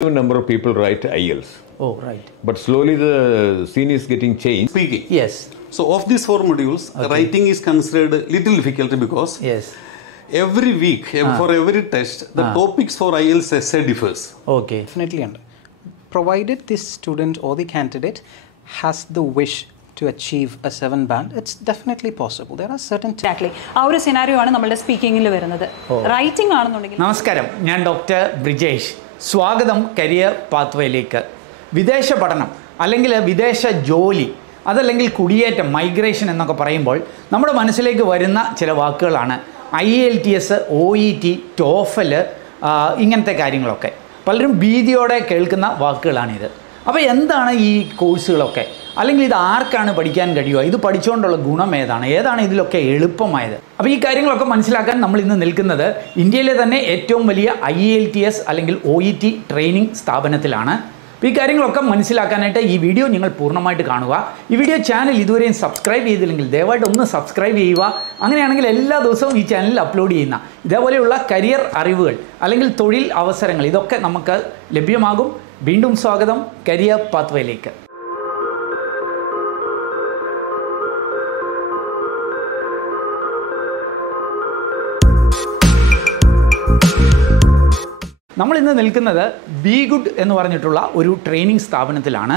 Number of people write IELTS. Oh, right. But slowly the scene is getting changed. Speaking. Yes. So of these 4 modules, writing is considered little difficult because every week, for every test, the topics for IELTS essay differs. Okay. Definitely under. Provided this student or the candidate has the wish to achieve a 7 band, it's definitely possible. There are certain... Exactly. Our scenario is speaking in writing. Namaskaram. I am Dr. Brijesh. Swagatham Career Pathway-ലേക്ക് വിദേശ പഠനം അല്ലെങ്കിൽ വിദേശ ജോലി അതല്ലെങ്കിൽ കുടിയേറ്റം migration എന്നൊക്കെ പറയുമ്പോൾ നമ്മുടെ മനസ്സിലേക്ക് വരുന്ന ചില വാക്കുകളാണ് IELTS OET TOEFL ഇങ്ങനത്തെ കാര്യങ്ങളൊക്കെ പലരും ഭീതിയോടെ കേൾക്കുന്ന വാക്കുകളാണിത്. അപ്പോൾ എന്താണ് ഈ കോഴ്സുകളൊക്കെ അല്ലെങ്കിൽ ഇത് ആർക്കാണ് പഠിക്കാൻ കഴിയുക, ഇത് പഠിച്ചുകൊണ്ടുള്ള ഗുണം ഏതാണ് ഇതിലൊക്കെ എളുപ്പമായത്? അപ്പോൾ ഈ കാര്യങ്ങളൊക്കെ മനസ്സിലാക്കാൻ നമ്മൾ ഇന്ന് നിൽക്കുന്നത് ഇന്ത്യയിലെ തന്നെ ഏറ്റവും വലിയ IELTS അല്ലെങ്കിൽ OET ട്രെയിനിങ് സ്ഥാപനത്തിലാണ്. അപ്പോൾ ഈ കാര്യങ്ങളൊക്കെ മനസ്സിലാക്കാനായിട്ട് ഈ വീഡിയോ നിങ്ങൾ പൂർണ്ണമായിട്ട് കാണുക. ഈ വീഡിയോ ചാനൽ ഇതുവരെയും സബ്സ്ക്രൈബ് ചെയ്തില്ലെങ്കിൽ ദയവായിട്ട് ഒന്ന് സബ്സ്ക്രൈബ് ചെയ്യുക. അങ്ങനെയാണെങ്കിൽ എല്ലാ ദിവസവും ഈ ചാനലിൽ അപ്ലോഡ് ചെയ്യുന്ന ഇതേപോലെയുള്ള കരിയർ അറിവുകൾ അല്ലെങ്കിൽ തൊഴിൽ അവസരങ്ങൾ ഇതൊക്കെ നമുക്ക് ലഭ്യമാകും. വീണ്ടും സ്വാഗതം കരിയർ പാത്വേയിലേക്ക്. നമ്മൾ ഇന്ന് നിൽക്കുന്നത് B GHUD എന്ന് പറഞ്ഞിട്ടുള്ള ഒരു ട്രെയിനിങ് സ്ഥാപനത്തിലാണ്.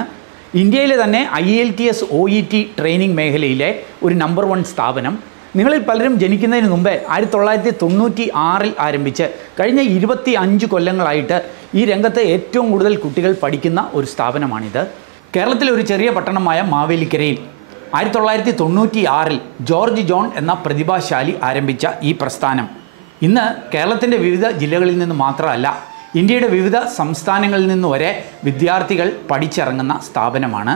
ഇന്ത്യയിലെ തന്നെ IELTS OET ട്രെയിനിങ് മേഖലയിലെ ഒരു നമ്പർ 1 സ്ഥാപനം. നിങ്ങളിൽ പലരും ജനിക്കുന്നതിന് മുമ്പേ 1996 ആരംഭിച്ച് കഴിഞ്ഞ 25 കൊല്ലങ്ങളായിട്ട് ഈ രംഗത്ത് ഏറ്റവും കൂടുതൽ കുട്ടികൾ പഠിക്കുന്ന ഒരു സ്ഥാപനമാണിത്. കേരളത്തിലെ ഒരു ചെറിയ പട്ടണമായ മാവേലിക്കരയിൽ 1996 ജോർജ് ജോൺ എന്ന പ്രതിഭാശാലി ആരംഭിച്ച ഈ പ്രസ്ഥാനം ഇന്ന് കേരളത്തിൻ്റെ വിവിധ ജില്ലകളിൽ നിന്ന് മാത്രമല്ല ഇന്ത്യയുടെ വിവിധ സംസ്ഥാനങ്ങളിൽ നിന്ന് വരെ വിദ്യാർത്ഥികൾ പഠിച്ചിറങ്ങുന്ന സ്ഥാപനമാണ്.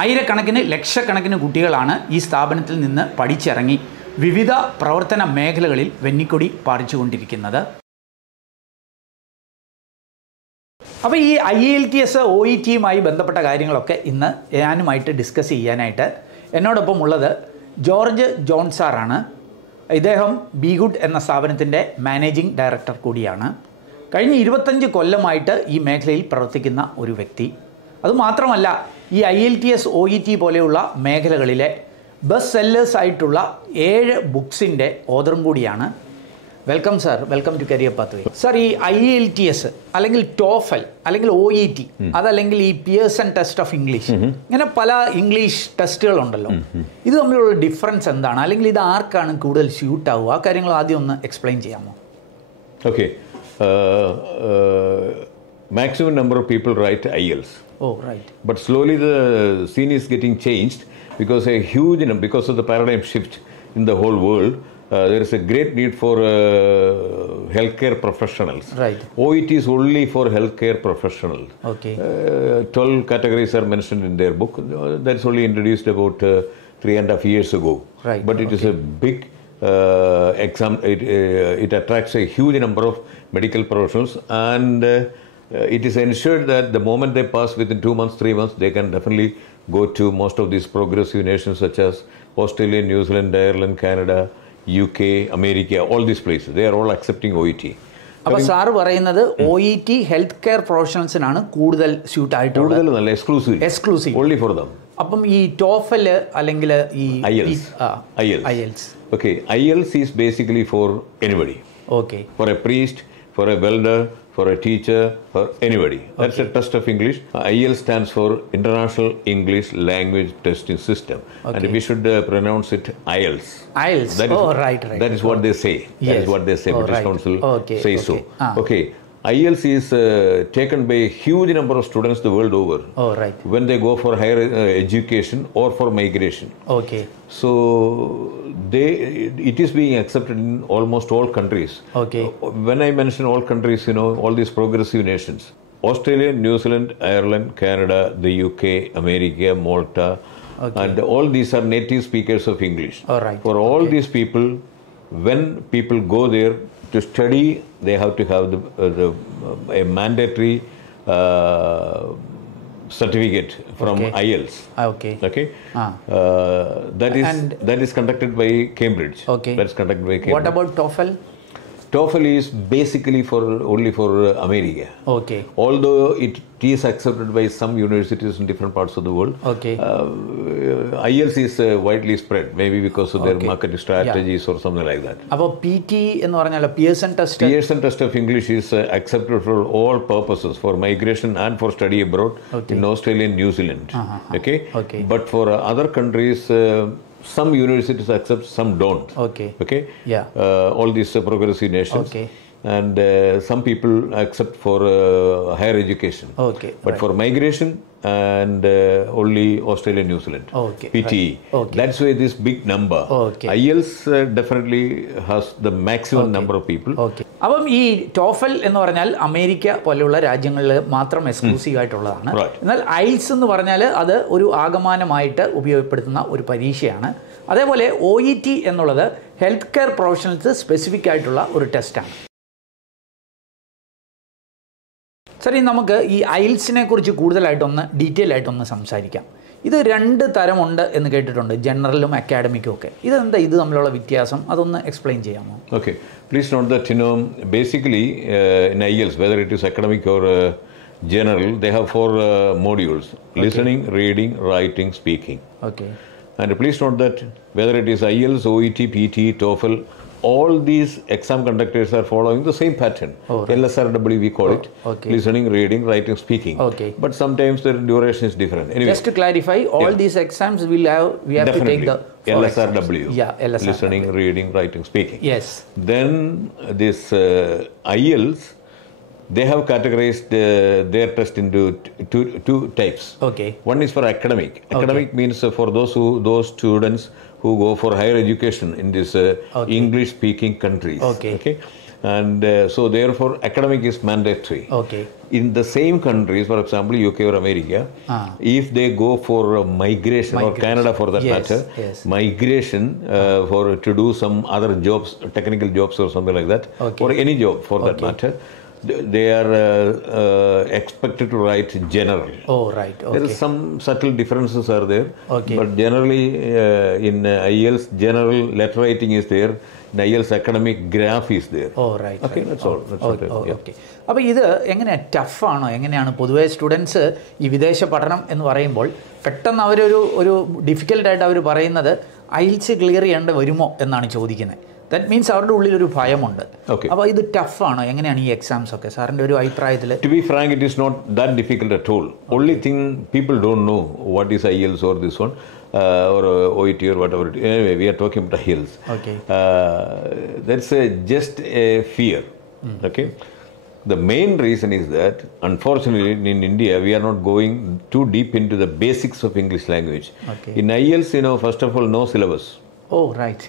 ആയിരക്കണക്കിന് ലക്ഷക്കണക്കിന് കുട്ടികളാണ് ഈ സ്ഥാപനത്തിൽ നിന്ന് പഠിച്ചിറങ്ങി വിവിധ പ്രവർത്തന മേഖലകളിൽ വെന്നിക്കൊടി പാറിച്ചുകൊണ്ടിരിക്കുന്നത്. അപ്പോൾ ഈ IELTS OETയുമായി ബന്ധപ്പെട്ട കാര്യങ്ങളൊക്കെ ഇന്ന് ഞാനുമായിട്ട് ഡിസ്കസ് ചെയ്യാനായിട്ട് എന്നോടൊപ്പം ഉള്ളത് ജോർജ് ജോൺ സാറാണ്. ഇദ്ദേഹം B GHUD എന്ന സ്ഥാപനത്തിൻ്റെ മാനേജിംഗ് ഡയറക്ടർ കൂടിയാണ്. കഴിഞ്ഞ 25 കൊല്ലമായിട്ട് ഈ മേഖലയിൽ പ്രവർത്തിക്കുന്ന ഒരു വ്യക്തി. അതുമാത്രമല്ല ഈ IELTS OET പോലെയുള്ള മേഖലകളിലെ ബെസ്റ്റ് സെല്ലേഴ്സ് ആയിട്ടുള്ള 7 ബുക്സിൻ്റെ ഓതറും കൂടിയാണ്. Welcome sir, welcome to career pathway. Sir, ഈ IELTS അല്ലെങ്കിൽ TOEFL അല്ലെങ്കിൽ OET അതല്ലെങ്കിൽ ഈ പിയേഴ്സൺ ടെസ്റ്റ് ഓഫ് ഇംഗ്ലീഷ് ഇങ്ങനെ പല ഇംഗ്ലീഷ് ടെസ്റ്റുകളുണ്ടല്ലോ, ഇത് തമ്മിലുള്ള ഡിഫറൻസ് എന്താണ്, അല്ലെങ്കിൽ ഇത് ആർക്കാണ് കൂടുതൽ സ്യൂട്ട് ആവുക? ആ കാര്യങ്ങൾ ആദ്യം ഒന്ന് എക്സ്പ്ലെയിൻ ചെയ്യാമോ? Okay. Maximum number of people write IELTS. Oh, right. But slowly the scene is getting changed because because of the paradigm shift in the whole world. There is a great need for healthcare professionals. Right. OET is only for healthcare professionals. Okay. 12 categories are mentioned in their book. That is only introduced about 3.5 years ago. Right. But it is a big exam. It attracts a huge number of medical professionals, and it is ensured that the moment they pass within 2 months, 3 months, they can definitely go to most of these progressive nations such as Australia, New Zealand, Ireland, Canada, UK, America, all these places. They are all accepting OET. അപ്പോൾ sir പറയുന്നത് OET health care പ്രൊഫഷണൽസിനാണ് കൂടുതൽ suit ആയിട്ടുള്ളത്. Exclusive only for them. അപ്പം ഈ TOEFL അല്ലെങ്കിൽ ഈ IELTS. Okay, IELTS is basically for anybody. Okay. For a priest, for a welder, for a teacher, for anybody. That's a test of English. IELTS stands for International English Language Testing System. Okay. And we should pronounce it IELTS. IELTS. That is, right. That is what they say. Yes. That is what they say. British Council says so. Okay. IELTS is taken by a huge number of students the world over. Oh, right. When they go for higher education or for migration. Okay. So it is being accepted in almost all countries. Okay. When I mention all countries, all these progressive nations: Australia, New Zealand, Ireland, Canada, the UK, America, Malta, and all these are native speakers of English. All right. For all these people, when people go there to study, they have to have a mandatory certificate from IELTS. Okay. That is conducted by Cambridge. Okay. That is conducted by Cambridge. What about TOEFL? TOEFL is basically only for America. Okay. Although it is accepted by some universities in different parts of the world. Okay. IELTS is widely spread, maybe because of their marketing strategies or something like that. About PT എന്ന് പറഞ്ഞാൽ Pearson test. Pearson test of English is accepted for all purposes, for migration and for study abroad in Australia and New Zealand. Okay. Okay. But for other countries, some universities accept, some don't. Okay. Okay. Yeah. All these progressive nations. Okay. And some people accept for higher education. Okay. But for migration and only Australia, New Zealand. Okay. PTE. Okay. That's why this big number. Okay. IELTS definitely has the maximum number of people. Okay. അപ്പം ഈ TOEFL എന്ന് പറഞ്ഞാൽ America പോലെയുള്ള രാജ്യങ്ങളിൽ മാത്രം exclusive ആയിട്ടുള്ളതാണ്. എന്നാൽ IELTS എന്ന് പറഞ്ഞാൽ അത് ഒരു ആകമാനമായിട്ട് ഉപയോഗപ്പെടുത്തുന്ന ഒരു പരീക്ഷയാണ്. അതേപോലെ OET എന്നുള്ളത് ഹെൽത്ത് കെയർ പ്രൊഫഷണൽസ് സ്പെസിഫിക് ആയിട്ടുള്ള ഒരു ടെസ്റ്റാണ്. സർ, ഇനി നമുക്ക് ഈ IELTSനെ കുറിച്ച് കൂടുതലായിട്ടൊന്ന് ഡീറ്റെയിൽ ആയിട്ടൊന്ന് സംസാരിക്കാം. ഇത് രണ്ട് തരമുണ്ട് എന്ന് കേട്ടിട്ടുണ്ട്, ജനറലും അക്കാഡമിക്കും ഒക്കെ. ഇതെന്താ ഇത് തമ്മിലുള്ള വ്യത്യാസം, അതൊന്ന് എക്സ്പ്ലെയിൻ ചെയ്യാമോ? Okay, please note that basically in IELTS, whether it is academic or general, they have 4 modules: listening, reading, writing, speaking. Okay. And please note that whether it is IELTS, OET, PTE, TOEFL, all these exam conductors are following the same pattern. LSRW we call it. Okay. Listening, reading, writing, speaking. Okay. But sometimes the duration is different. Anyway, just to clarify, all these exams we have to take the LSRW. LSRW. Listening, reading, writing, speaking. Yes. Then this IELTS, they have categorized their test into two types. Okay. One is for academic. Academic means for those students who go for higher education in this English-speaking countries. Okay. And so therefore academic is mandatory. Okay. In the same countries, for example UK or America, if they go for migration or Canada for that matter, migration to do some other jobs, technical jobs or something like that, or any job for that matter, they are expected to write general. Oh, right. Okay. There is some subtle differences are there. Okay. But generally in IELTS, general letter writing is there. In IELTS, academic graph is there. Oh, right. Okay, that's all. That's all. Okay. അപ്പോൾ ഇത് എങ്ങനെയാണ്, ടഫാണോ, എങ്ങനെയാണ്? പൊതുവേ students ഈ വിദേശ പഠനം എന്ന് പറയുമ്പോൾ പെട്ടെന്ന് ഒരു ഡിഫിക്കൽട്ടായിട്ട് അവർ പറയുന്നത് IELTS ക്ലിയർ ചെയ്യേണ്ടി വരുമോ എന്നാണ് ചോദിക്കുന്നത്. ദാറ്റ് മീൻസ് അവരുടെ ഉള്ളിലൊരു ഭയമുണ്ട്. അപ്പോൾ ഇത് ടഫാണോ, എങ്ങനെയാണ് ഈ എക്സാംസ് ഒക്കെ സാറിൻ്റെ ഒരു അഭിപ്രായത്തിൽ? To be frank, it is not that difficult at all. Only thing, people don't know what is IELTS or this one or OET or whatever. Anyway, we are talking about IELTS. Okay. That's just a fear. Okay. The main reason is that, unfortunately, in India, we are not going too deep into the basics of English language. Okay. In IELTS, first of all, no syllabus. Oh, right.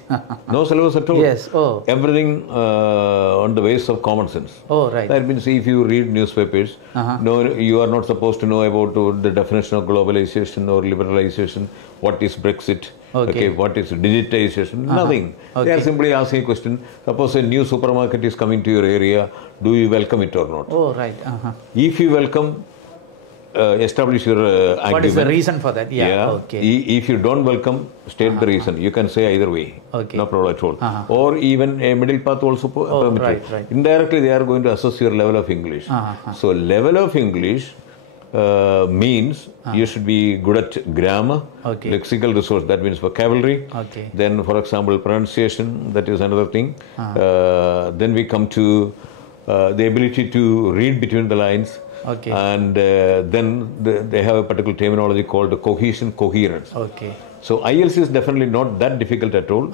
No syllabus at all. Yes. Oh. Everything on the basis of common sense. Oh, right. That means if you read newspapers, no, you are not supposed to know about the definition of globalization or liberalization, what is Brexit, okay, what is digitization, nothing. Okay. They are simply asking a question. Suppose a new supermarket is coming to your area, do you welcome it or not? Oh, right. If you welcome, establish your argument. What is the reason for that? Yeah. Okay. If you don't welcome, state the reason. You can say either way. Okay. No problem at all. Or even a middle path also permitted. Right. Indirectly, they are going to assess your level of English. So level of English means you should be good at grammar, lexical resource, that means vocabulary. Okay. Then, for example, pronunciation, that is another thing. Then we come to the ability to read between the lines. Okay. And then they have a particular terminology called cohesion, coherence. Okay. So IELTS is definitely not that difficult at all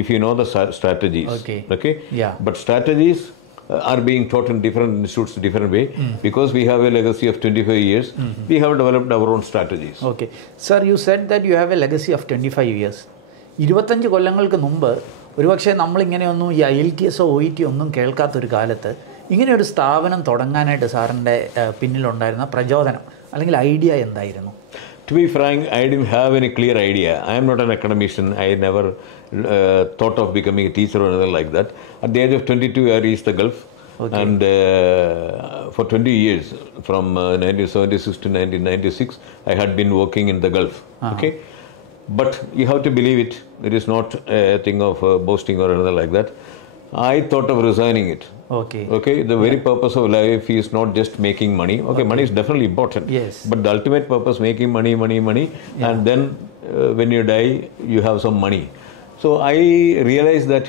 if you know the strategies. Okay. Yeah. But strategies are being taught in different institutes different way because we have a legacy of 25 years. We have developed our own strategies. Okay. Sir, you said that you have a legacy of 25 years. 25 കൊല്ലങ്ങൾക്ക് മുമ്പ് ഒരുപക്ഷെ നമ്മളിങ്ങനെയൊന്നും ഈ IELTS OET ഒന്നും കേൾക്കാത്തൊരു കാലത്ത് ഇങ്ങനെയൊരു സ്ഥാപനം തുടങ്ങാനായിട്ട് സാറിൻ്റെ പിന്നിലുണ്ടായിരുന്ന പ്രചോദനം അല്ലെങ്കിൽ ഐഡിയ എന്തായിരുന്നു? To be frank, I didn't have any clear idea. I am not an academician. I never thought of becoming a teacher or anything like that. At the age of 22, I reached the Gulf. Okay. And for 20 years, from 1976 to 1996, I had been working in the Gulf. Okay. But you have to believe it. It is not a thing of boasting or anything like that. I thought of resigning it. Okay. Okay, the very purpose of life is not just making money. Okay, money is definitely important. Yes. But the ultimate purpose, making money, and then when you die, you have some money. So I realized that,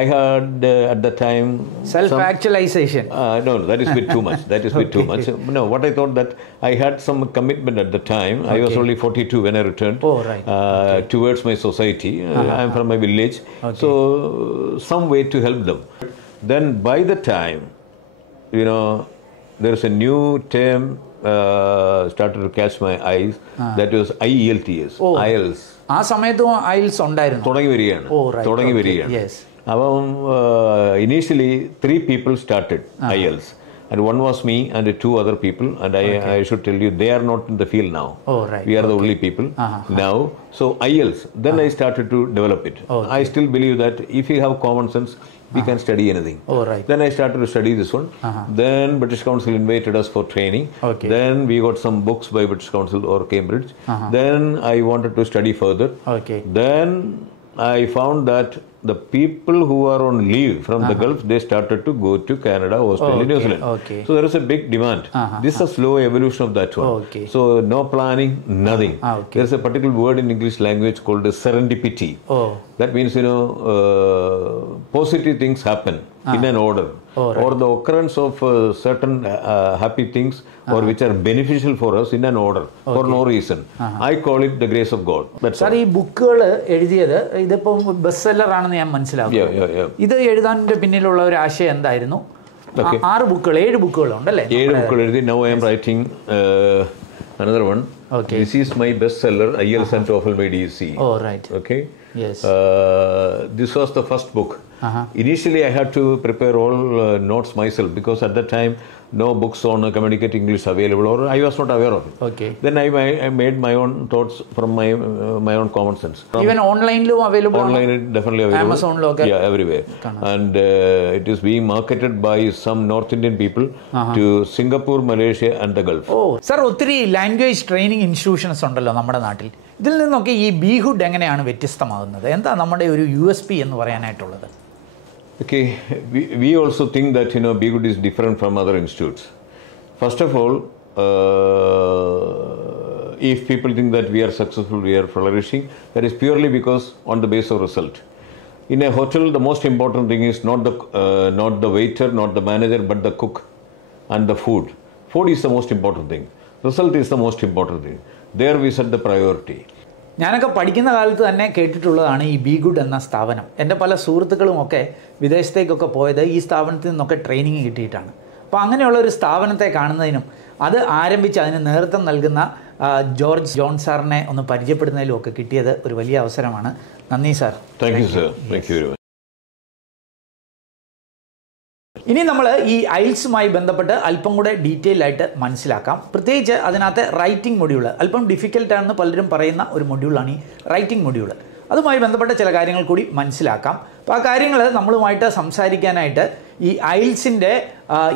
I had at the time... Self-actualization. No, that is a bit too much. That is a bit too much. No, what I thought that I had some commitment at the time. I was only 42 when I returned. Oh, right. Towards my society. I am from my village. So some way to help them. Then by the time, there is a new term started to catch my eyes. That was IELTS. IELTS. ആ സമയത്തും IELTS ഉണ്ടായിരുന്നു. തുടങ്ങി വരികയാണ്. Yes. അപ്പം initially 3 people started IELTS. And one was me and 2 other people. And I should tell you, they are not in the field now. Oh, right. We are the only people now. So IELTS, then I started to develop it. I still believe that if you have common sense, we can study anything. Oh, right. Then I started to study this one. Then British Council invited us for training. Okay. Then we got some books by British Council or Cambridge. Then I wanted to study further. Okay. Then I found that the people who are on leave from the Gulf, they started to go to Canada, Australia, New Zealand. Okay. So there is a big demand. This is a slow evolution of that one. Okay. So no planning, nothing. Okay. There is a particular word in English language called serendipity. That means, positive things happen in an order. Or the occurrence of certain happy things or which are beneficial for us in an order for no reason. I call it the grace of God. Sir, ഈ ബുക്കുകൾ എഴുതിയത് ഇതിപ്പം best seller ആണെന്ന് ഞാൻ മനസ്സിലാക്കുന്നു. ഇത് എഴുതാൻ്റെ പിന്നിലുള്ള ഒരു ആശയം എന്തായിരുന്നു? 7 ബുക്കുകളുണ്ടല്ലേ? 7 ബുക്കുകൾ എഴുതി. Now I am writing another one. Okay. This is my bestseller, IELTS and TOEFL made easy. Oh, right. Okay. Yes. This was the first book. Initially, I had to prepare all notes myself because at that time, no books on communicate English available, or I was not aware of it. Okay. Then I made my own thoughts from my own common sense. Even online available? Online definitely available. Amazon yeah, everywhere. And it is being marketed by some North Indian people to Singapore, Malaysia and the Gulf. Oh, sir, ഒത്തിരി language training institutions ഉണ്ടല്ലോ നമ്മുടെ നാട്ടിൽ. ഇതിൽ നിന്നൊക്കെ ഈ BGHUD എങ്ങനെയാണ് വ്യത്യസ്തമാകുന്നത്? എന്താ നമ്മുടെ ഒരു USP എന്ന് പറയാനായിട്ടുള്ളത്? Okay, we also think that BGHUD is different from other institutes. First of all, if people think that we are successful, we are flourishing, that is purely because on the basis of result. In a hotel, the most important thing is not the waiter, not the manager, but the cook and the food. Food is the most important thing. Result is the most important thing. There we set the priority. ഞാനൊക്കെ പഠിക്കുന്ന കാലത്ത് തന്നെ കേട്ടിട്ടുള്ളതാണ് ഈ BGHUD എന്ന സ്ഥാപനം. എൻ്റെ പല സുഹൃത്തുക്കളുമൊക്കെ വിദേശത്തേക്കൊക്കെ പോയത് ഈ സ്ഥാപനത്തിൽ നിന്നൊക്കെ ട്രെയിനിങ് കിട്ടിയിട്ടാണ്. അപ്പോൾ അങ്ങനെയുള്ള ഒരു സ്ഥാപനത്തെ കാണുന്നതിനും അത് ആരംഭിച്ച് അതിന് നേതൃത്വം നൽകുന്ന ജോർജ് ജോൺ സാറിനെ ഒന്ന് പരിചയപ്പെടുന്നതിലും ഒക്കെ കിട്ടിയത് ഒരു വലിയ അവസരമാണ്. നന്ദി sir. Thank you sir. Thank you very much. ഇനി നമ്മൾ ഈ IELTSുമായി ബന്ധപ്പെട്ട് അല്പം കൂടെ ഡീറ്റെയിൽ ആയിട്ട് മനസ്സിലാക്കാം. പ്രത്യേകിച്ച് അതിനകത്ത് റൈറ്റിംഗ് മൊഡ്യൂൾ അല്പം ഡിഫിക്കൽട്ടാണെന്ന് പലരും പറയുന്ന ഒരു മൊഡ്യൂളാണ് ഈ റൈറ്റിംഗ് മൊഡ്യൂൾ. അതുമായി ബന്ധപ്പെട്ട ചില കാര്യങ്ങൾ കൂടി മനസ്സിലാക്കാം. അപ്പോൾ ആ കാര്യങ്ങൾ നമ്മളുമായിട്ട് സംസാരിക്കാനായിട്ട് ഈ IELTSിൻ്റെ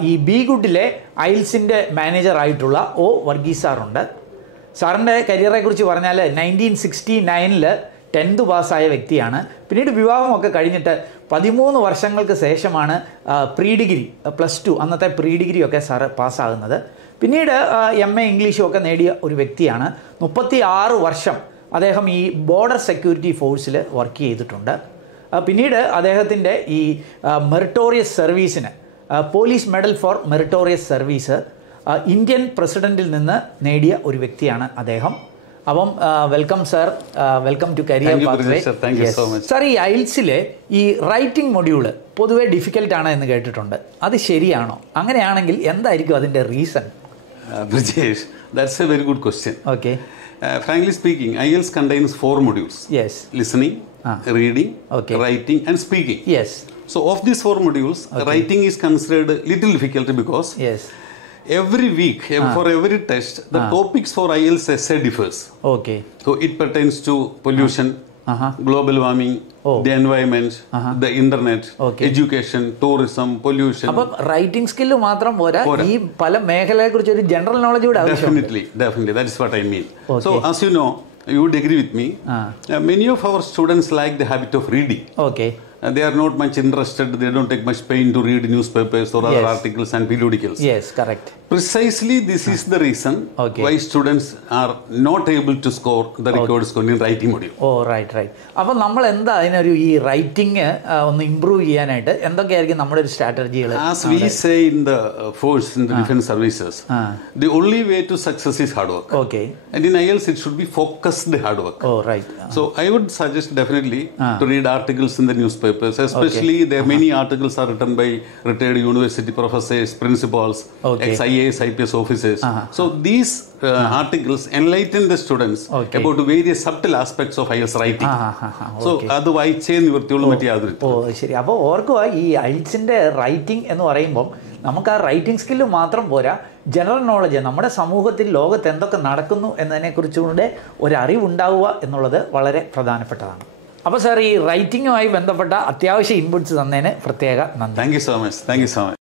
ഈ BGHUDലെ IELTSിൻ്റെ മാനേജറായിട്ടുള്ള O വർഗീസ് സാറുണ്ട്. സാറിൻ്റെ കരിയറെക്കുറിച്ച് പറഞ്ഞാൽ 1969 10th പാസ്സായ വ്യക്തിയാണ്. പിന്നീട് വിവാഹമൊക്കെ കഴിഞ്ഞിട്ട് 13 വർഷങ്ങൾക്ക് ശേഷമാണ് പ്രീ ഡിഗ്രി +2 അന്നത്തെ പ്രീ ഡിഗ്രി ഒക്കെ സാറ് പാസ്സാകുന്നത്. പിന്നീട് MA ഇംഗ്ലീഷും ഒക്കെ നേടിയ ഒരു വ്യക്തിയാണ്. 36 വർഷം അദ്ദേഹം ഈ ബോർഡർ സെക്യൂരിറ്റി ഫോഴ്സിൽ വർക്ക് ചെയ്തിട്ടുണ്ട്. പിന്നീട് അദ്ദേഹത്തിൻ്റെ ഈ മെറിറ്റോറിയസ് സർവീസിന് police medal for meritorious service Indian പ്രസിഡൻറ്റിൽ നിന്ന് നേടിയ ഒരു വ്യക്തിയാണ് അദ്ദേഹം. അപ്പം welcome sir, welcome to career pathway. Sir, ഈ IELTSലെ ഈ റൈറ്റിംഗ് മൊഡ്യൂള് പൊതുവേ ഡിഫിക്കൽട്ടാണ് എന്ന് കേട്ടിട്ടുണ്ട്. അത് ശരിയാണോ? അങ്ങനെയാണെങ്കിൽ എന്തായിരിക്കും അതിൻ്റെ reason? Brijesh, that's a very good question. Okay. Frankly speaking, IELTS contains 4 modules. Yes. Listening, reading, writing and speaking. Yes. So of these 4 modules, writing is considered little difficult because every week, for every test, the topics for IELTS essay differs. Okay. So it pertains to pollution, global warming, the environment, the internet, education, tourism, pollution. അപ്പം writing skill മാത്രം പോരാ, ഈ പല മേഖലയെക്കുറിച്ച് ഒരു general knowledge കൂടെ ആവശ്യമുണ്ട്. Definitely, that is what I mean. So as you know, you would agree with me, many of our students lack the habit of reading. Okay. they are not much interested, they don't take much pain to read newspapers or other articles and periodicals. Yes, correct. Precisely this is the reason why students are not able to score the required score in writing module. Oh, right. അപ്പോൾ നമ്മൾ എന്താ അതിനൊരു ഈ writing ഒന്ന് improve ചെയ്യാനായിട്ട് എന്തൊക്കെയായിരിക്കും നമ്മുടെ ഒരു സ്ട്രാറ്റജികൾ? As we say in the force, in the defense services, the only way to success is hard work. Okay. And in IELTS it should be focused hard work. Oh, right. So I would suggest definitely to read articles in the newspapers, especially there are many articles are written by retired university professors, principals, ex-IAS, IPS officers. So these articles enlighten the students about the various subtle aspects of IELTS writing. So അത് വായിച്ചേ നിവൃത്തിയുള്ള മറ്റേ യാതൊരു. ഓ ശരി. അപ്പോൾ ഓർക്കുക, ഈ IELTSന്റെ writing എന്ന് പറയുമ്പോൾ നമുക്ക് ആ റൈറ്റിംഗ് സ്കില്ല് മാത്രം പോരാ, ജനറൽ നോളജ്, നമ്മുടെ സമൂഹത്തിൽ ലോകത്ത് എന്തൊക്കെ നടക്കുന്നു എന്നതിനെക്കുറിച്ചുകൂടെ ഒരറിവുണ്ടാവുക എന്നുള്ളത് വളരെ പ്രധാനപ്പെട്ടതാണ്. അപ്പോൾ സാർ, ഈ റൈറ്റിംഗുമായി ബന്ധപ്പെട്ട അത്യാവശ്യ ഇൻപുട്സ് തന്നതിന് പ്രത്യേക നന്ദി. Thank you so much.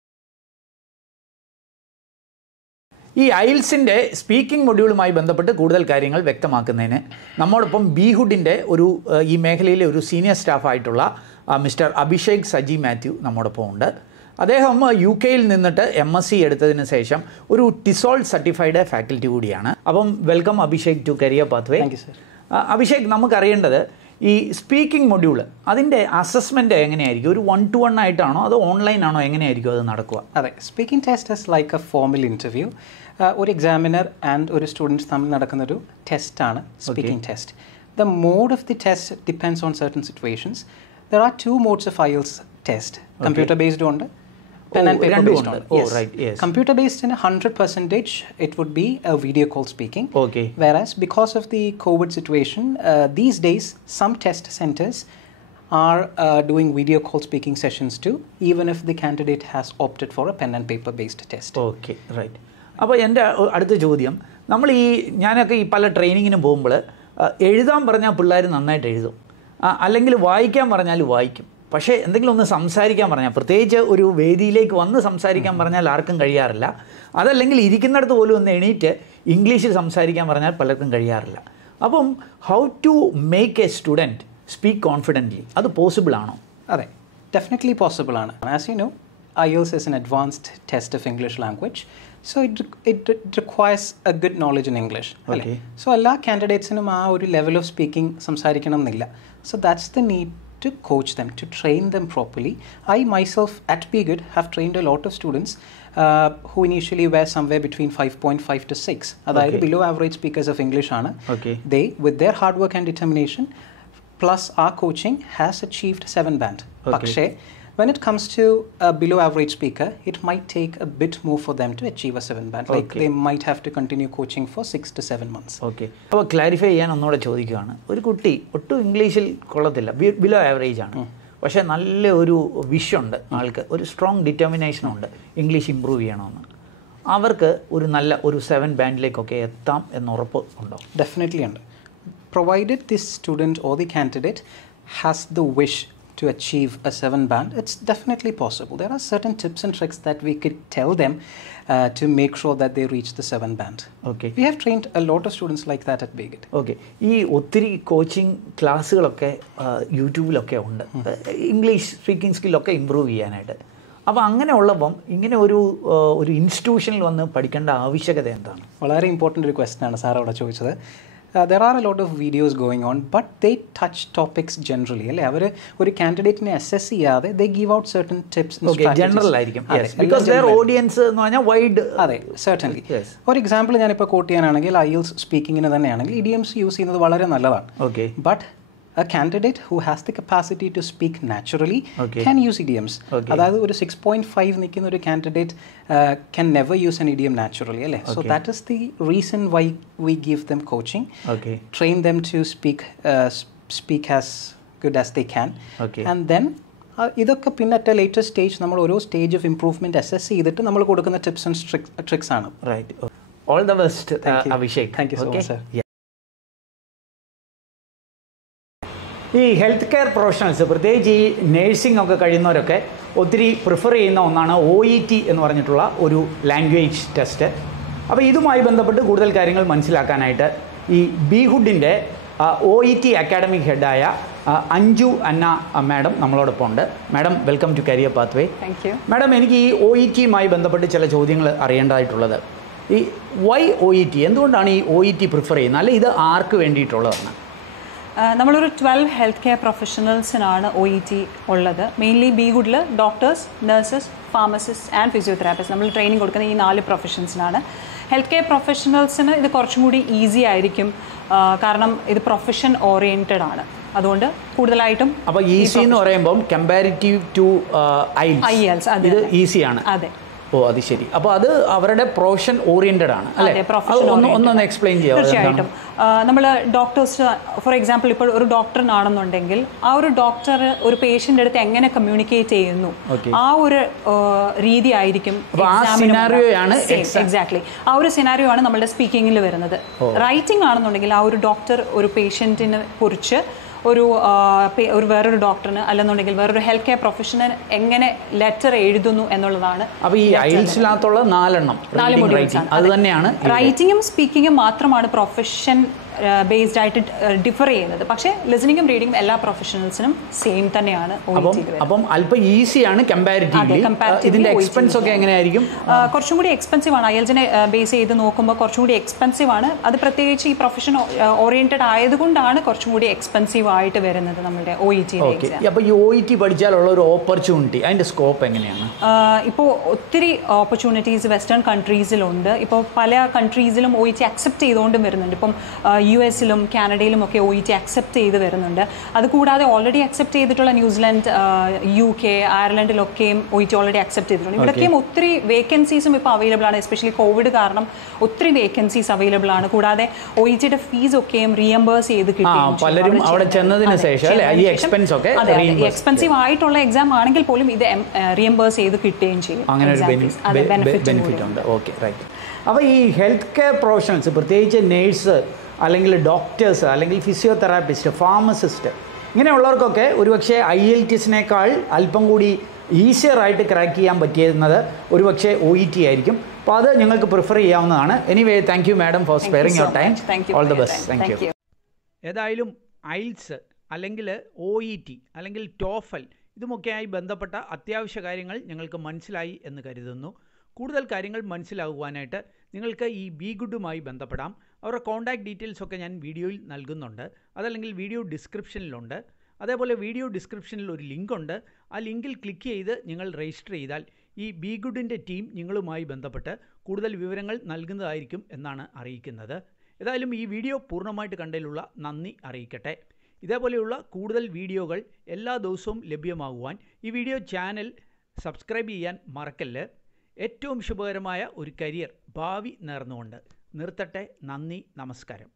ഈ IELTSന്റെ സ്പീക്കിംഗ് മൊഡ്യൂളുമായി ബന്ധപ്പെട്ട് കൂടുതൽ കാര്യങ്ങൾ വ്യക്തമാക്കുന്നതിന് നമ്മോടൊപ്പം BGHUDന്റെ ഒരു ഈ മേഖലയിലെ ഒരു സീനിയർ സ്റ്റാഫായിട്ടുള്ള മിസ്റ്റർ അഭിഷേക് സജി മാത്യു നമ്മോടൊപ്പം ഉണ്ട്. അദ്ദേഹം UK-യിൽ നിന്നിട്ട് MSc എടുത്തതിന് ശേഷം ഒരു TESOL സർട്ടിഫൈഡ് ഫാക്കൽറ്റി കൂടിയാണ്. അപ്പം welcome Abhishek to career pathway. Abhishek, നമുക്കറിയേണ്ടത് ഈ സ്പീക്കിംഗ് മൊഡ്യൂൾ അതിൻ്റെ അസസ്മെൻറ്റ് എങ്ങനെയായിരിക്കും? ഒരു 1-to-1 ആയിട്ടാണോ അതോ ഓൺലൈൻ ആണോ, എങ്ങനെയായിരിക്കും അത് നടക്കുക? അതെ, speaking test is like a formal interview. ഒരു എക്സാമിനർ ആൻഡ് ഒരു സ്റ്റുഡൻസ് തമ്മിൽ നടക്കുന്നൊരു ടെസ്റ്റാണ് speaking test. The mode of the test depends on certain situations. There are 2 modes of IELTS ടെസ്റ്റ്. കമ്പ്യൂട്ടർ ബേസ്ഡ് ഉണ്ട്, pen and paper based on. Yes. Computer based in 100% it would be a video call speaking. Okay. Whereas because of the COVID situation, these days some test centers are doing video call speaking sessions too, even if the candidate has opted for a pen and paper based test. Okay, right. അപ്പോൾ എൻ്റെ അടുത്ത ചോദ്യം, ഞാനൊക്കെ ഈ പല ട്രെയിനിങ്ങിന് പോകുമ്പോൾ എഴുതാൻ പറഞ്ഞാൽ പിള്ളേർ നന്നായിട്ട് എഴുതും, അല്ലെങ്കിൽ വായിക്കാൻ പറഞ്ഞാൽ വായിക്കും. പക്ഷേ എന്തെങ്കിലും ഒന്ന് സംസാരിക്കാൻ പറഞ്ഞാൽ, പ്രത്യേകിച്ച് ഒരു വേദിയിലേക്ക് വന്ന് സംസാരിക്കാൻ പറഞ്ഞാൽ ആർക്കും കഴിയാറില്ല. അതല്ലെങ്കിൽ ഇരിക്കുന്നിടത്ത് പോലും ഒന്ന് എണീറ്റ് ഇംഗ്ലീഷിൽ സംസാരിക്കാൻ പറഞ്ഞാൽ പലർക്കും കഴിയാറില്ല. അപ്പം how to make a student speak confidently, അത് പോസിബിൾ ആണോ? അതെ, ഡെഫിനറ്റ്ലി പോസിബിൾ ആണ്. As you know, IELTS is an advanced test of English language, so it requires a good knowledge in English. Okay. So alla candidates-നും ആ ഒരു level of speaking സംസാരിക്കണം എന്നില്ല. So that's the need to coach them, to train them properly. I myself at B GHUD have trained a lot of students who initially were somewhere between 5.5 to 6. അതായത് below average speakers of English ആണ്. They, with their hard work and determination plus our coaching, has achieved 7 band. പക്ഷേ when it comes to a below average speaker, it might take a bit more for them to achieve a 7 band. Like they might have to continue coaching for 6 to 7 months. Okay. അപ്പോൾ clarify ചെയ്യാൻ ഒന്നുകൂടെ ചോദിക്കുകയാണ്. ഒരു കുട്ടി ഒട്ടും ഇംഗ്ലീഷിൽ കൊള്ളത്തില്ല, below average ആണ്, പക്ഷേ നല്ല ഒരു വിഷുണ്ട് ആൾക്ക്, ഒരു സ്ട്രോങ് ഡിറ്റർമിനേഷനുണ്ട് ഇംഗ്ലീഷ് ഇമ്പ്രൂവ് ചെയ്യണമെന്ന്. അവർക്ക് ഒരു നല്ല ഒരു 7 ബാൻഡിലേക്കൊക്കെ എത്താം എന്ന് ഉറപ്പ് ഉണ്ടോ? Definitely ഉണ്ട്. Provided this student or the candidate has the wish to achieve a 7 band, it's definitely possible. There are certain tips and tricks that we could tell them to make sure that they reach the 7 band. Okay. We have trained a lot of students like that at B GHUD. Okay. ഈ ഒത്തിരി coaching ക്ലാസ്സുകളൊക്കെ യൂട്യൂബിലൊക്കെ ഉണ്ട്, English speaking സ്കില്ലൊക്കെ improve ചെയ്യാനായിട്ട്. അപ്പോൾ അങ്ങനെയുള്ളപ്പം ഇങ്ങനെ ഒരു ഇൻസ്റ്റിറ്റ്യൂഷനിൽ വന്ന് പഠിക്കേണ്ട ആവശ്യകത എന്താണ്? വളരെ ഇമ്പോർട്ടൻ്റ് ഒരു ക്വസ്റ്റ്യൻ ആണ് സാർ അവിടെ ചോദിച്ചത്. There are a lot of videos going on, but they touch topics generally. അല്ലേ, അവർ ഒരു കാൻഡിഡേറ്റിനെ അസസ് ചെയ്യാതെ they give out certain tips and strategies. General ആയിരിക്കും, because their audience എന്ന് പറഞ്ഞാൽ വൈഡ്. അതെ, certainly. For example, ഞാനിപ്പോൾ കോട്ട് ചെയ്യാനാണെങ്കിൽ IELTS സ്പീക്കിങ്ങിന് തന്നെയാണെങ്കിൽ idioms യൂസ് ചെയ്യുന്നത് വളരെ നല്ലതാണ്. Okay. But a candidate who has the capacity to speak naturally can use idioms. അതായത് ഒരു 6.5 നിൽക്കുന്ന ഒരു candidate can never use an idiom naturally, അല്ലേ? So that is the reason why we give them coaching, train them to speak as good as they can, and then ഇതൊക്കെ പിന്നെ at A later stage നമ്മൾ ഓരോ stage of improvement assess ചെയ്തിട്ട് നമ്മൾ കൊടുക്കുന്ന tips and tricks ആണ്. Right. All the best Abhishek. Thank you so much sir. ഈ health care professionals, പ്രത്യേകിച്ച് ഈ നേഴ്സിംഗ് ഒക്കെ കഴിയുന്നവരൊക്കെ ഒത്തിരി പ്രിഫർ ചെയ്യുന്ന ഒന്നാണ് OET എന്ന് പറഞ്ഞിട്ടുള്ള ഒരു ലാംഗ്വേജ് ടെസ്റ്റ്. അപ്പോൾ ഇതുമായി ബന്ധപ്പെട്ട് കൂടുതൽ കാര്യങ്ങൾ മനസ്സിലാക്കാനായിട്ട് ഈ B GHUDന്റെ OET അക്കാഡമിക് ഹെഡായ അഞ്ജു അന്ന മാഡം നമ്മളോടൊപ്പം ഉണ്ട്. Madam welcome to career pathway. Thank you. Madam, എനിക്ക് ഈ OETയുമായി ബന്ധപ്പെട്ട് ചില ചോദ്യങ്ങൾ അറിയേണ്ടതായിട്ടുള്ളത്, ഈ വൈ OET, എന്തുകൊണ്ടാണ് ഈ OET പ്രിഫർ ചെയ്യുന്നത്, അല്ലെങ്കിൽ ഇത് ആർക്ക് വേണ്ടിയിട്ടുള്ളതാണ്? നമ്മളൊരു 12 ഹെൽത്ത് കെയർ പ്രൊഫഷണൽസിനാണ് OET ഉള്ളത്. Mainly B ഗുഡിൽ doctors, nurses, pharmacist and physiotherapist നമ്മൾ ട്രെയിനിങ് കൊടുക്കുന്ന ഈ 4 പ്രൊഫഷൻസിനാണ്. ഹെൽത്ത് കെയർ പ്രൊഫഷണൽസിന് ഇത് കുറച്ചും കൂടി ഈസി ആയിരിക്കും, കാരണം ഇത് പ്രൊഫഷൻ ഓറിയൻറ്റഡ് ആണ്. അതുകൊണ്ട് കൂടുതലായിട്ടും അപ്പോൾ ഈസി എന്ന് പറയുമ്പോൾ കമ്പാരിറ്റീവ് ടു IELTS ഇത് ഈസിയാണ്. അതെ. ഓ, അത് ശരി. അപ്പോൾ അത് അവരുടെ പ്രൊഫഷൻ ഓറിയൻറ്റഡ് ആണ് അല്ലേ? ഒന്നൊന്ന് എക്സ്പ്ലെയിൻ ചെയ്യാം. തീർച്ചയായിട്ടും. നമ്മൾ ഡോക്ടേഴ്സ്, ഫോർ എക്സാമ്പിൾ, ഇപ്പോൾ ഒരു ഡോക്ടറിനാണെന്നുണ്ടെങ്കിൽ ആ ഒരു ഡോക്ടർ ഒരു പേഷ്യൻ്റെ അടുത്ത് എങ്ങനെ കമ്മ്യൂണിക്കേറ്റ് ചെയ്യുന്നു, ആ ഒരു രീതി ആയിരിക്കും എക്സാക്ട്ലി ആ ഒരു സിനാരിയോ ആണ് നമ്മളുടെ സ്പീക്കിങ്ങിൽ വരുന്നത്. റൈറ്റിംഗ് ആണെന്നുണ്ടെങ്കിൽ ആ ഒരു ഡോക്ടർ ഒരു പേഷ്യൻറ്റിനെ കുറിച്ച് ഒരു വേറൊരു ഡോക്ടറിന് അല്ലെന്നുണ്ടെങ്കിൽ വേറൊരു ഹെൽത്ത് കെയർ പ്രൊഫഷണൽ എങ്ങനെ ലെറ്റർ എഴുതുന്നു എന്നുള്ളതാണ്. അപ്പോൾ ഈ IELTS-ലുള്ള 4 മൊഡ്യൂൾസ് ആണ്. അത് തന്നെയാണ് റൈറ്റിംഗും സ്പീക്കിങ്ങും മാത്രമാണ് പ്രൊഫഷൻ ബേസ്ഡ് ആയിട്ട് ഡിഫർ ചെയ്യുന്നത്. പക്ഷേ ലിസണിങ്ങും റീഡിങ്ങും എല്ലാ പ്രൊഫഷണൽസിനും സെയിം തന്നെയാണ്. അപ്പം അല്പം ഈസിയാണ് കമ്പാരിറ്റീവ്ലി. ഇതിന്റെ എക്സ്പെൻസ് ഒക്കെ എങ്ങനെയായിരിക്കും? കുറച്ചും കൂടി എക്സ്പെൻസീവ് ആണ്. IELTS-നെ ബേസ് ചെയ്ത് നോക്കുമ്പോൾ കുറച്ചും കൂടി എക്സ്പെൻസീവ് ആണ്. അത് പ്രത്യേകിച്ച് ഈ പ്രൊഫഷൻ ഓറിയന്റഡ് ആയതുകൊണ്ടാണ് കുറച്ചും കൂടി എക്സ്പെൻസീവ് ആയിട്ട് വരുന്നത് നമ്മുടെ OET. അപ്പോൾ ഈ OET പഠിച്ചാലുള്ള ഒരു ഓപ്പർച്യൂണിറ്റി, അതിന്റെ സ്കോപ്പ് എങ്ങനെയാണ്? ഇപ്പോൾ ഒത്തിരി ഓപ്പർച്യൂണിറ്റീസ് വെസ്റ്റേൺ കൺട്രീസിലുണ്ട്. ഇപ്പോൾ പല കൺട്രീസിലും OET അക്സെപ്റ്റ് ചെയ്തുകൊണ്ടും വരുന്നുണ്ട്. ഇപ്പം US-ലും കാനഡയിലും ഒക്കെ OET അക്സെപ്റ്റ് ചെയ്ത് വരുന്നുണ്ട്. അതുകൂടാതെ ഓൾറെഡി അക്സെപ്റ്റ് ചെയ്തിട്ടുള്ള New Zealand, UK, അയർലൻഡിലൊക്കെയും OET already accept ചെയ്തിട്ടുണ്ട്. ഇവിടെയൊക്കെയും ഒത്തിരി വേക്കൻസീസും ഇപ്പോൾ അവൈലബിൾ ആണ്. എസ്പെഷ്യലി കോവിഡ് കാരണം ഒത്തിരി വേക്കൻസീസ് അവൈലബിൾ ആണ്. കൂടാതെ OET-യുടെ ഫീസ് ഒക്കെയും റീഎംബേഴ്സ് ചെയ്ത് കിട്ടും. പലരും അവിടെ ചെന്നതിന് ശേഷം എക്സ്പെൻസീവ് ആയിട്ടുള്ള എക്സാം ആണെങ്കിൽ പോലും ഇത് റീഎംബേഴ്സ് ചെയ്ത് കിട്ടുകയും ചെയ്യും. അങ്ങനെ ഒരു ബെനിഫിറ്റ് ഉണ്ട്. Okay, right. അപ്പോൾ ഈ ഹെൽത്ത് കെയർ പ്രൊഫഷണൽസ്, പ്രത്യേകിച്ച് നേഴ്സ് അല്ലെങ്കിൽ ഡോക്ടേഴ്സ് അല്ലെങ്കിൽ ഫിസിയോതെറാപ്പിസ്റ്റ്, ഫാർമസിസ്റ്റ്, ഇങ്ങനെയുള്ളവർക്കൊക്കെ ഒരുപക്ഷെ IELTS-നേക്കാൾ അല്പം കൂടി ഈസിയറായിട്ട് ക്രാക്ക് ചെയ്യാൻ പറ്റിയിരുന്നത് ഒരുപക്ഷെ OET ആയിരിക്കും. അപ്പോൾ അത് നിങ്ങൾക്ക് പ്രിഫർ ചെയ്യാവുന്നതാണ്. Anyway, thank you madam for sparing your time. All the best. Thank you. ഏതായാലും IELTS അല്ലെങ്കിൽ OET അല്ലെങ്കിൽ TOEFL ഇതുമൊക്കെയായി ബന്ധപ്പെട്ട അത്യാവശ്യ കാര്യങ്ങൾ ഞങ്ങൾക്ക് മനസ്സിലായി എന്ന് കരുതുന്നു. കൂടുതൽ കാര്യങ്ങൾ മനസ്സിലാകുവാനായിട്ട് നിങ്ങൾക്ക് ഈ B GHUD-മായി ബന്ധപ്പെടാം. അവരുടെ കോൺടാക്ട് ഡീറ്റെയിൽസ് ഒക്കെ ഞാൻ വീഡിയോയിൽ നൽകുന്നുണ്ട്. അതല്ലെങ്കിൽ വീഡിയോ ഡിസ്ക്രിപ്ഷനിലുണ്ട്. അതേപോലെ വീഡിയോ ഡിസ്ക്രിപ്ഷനിൽ ഒരു ലിങ്ക് ഉണ്ട്. ആ ലിങ്കിൽ ക്ലിക്ക് ചെയ്ത് നിങ്ങൾ രജിസ്റ്റർ ചെയ്താൽ ഈ B GHUD-ൻ്റെ ടീം നിങ്ങളുമായി ബന്ധപ്പെട്ട് കൂടുതൽ വിവരങ്ങൾ നൽകുന്നതായിരിക്കും എന്നാണ് അറിയിക്കുന്നത്. ഏതായാലും ഈ വീഡിയോ പൂർണ്ണമായിട്ട് കണ്ടതിലുള്ള നന്ദി അറിയിക്കട്ടെ. ഇതേപോലെയുള്ള കൂടുതൽ വീഡിയോകൾ എല്ലാ ദിവസവും ലഭ്യമാകുവാൻ ഈ വീഡിയോ ചാനൽ സബ്സ്ക്രൈബ് ചെയ്യാൻ മറക്കല്ല്. ഏറ്റവും ശുഭകരമായ ഒരു കരിയർ ഭാവി നേർന്നുകൊണ്ട് നിർത്തട്ടെ. നന്ദി, നമസ്കാരം.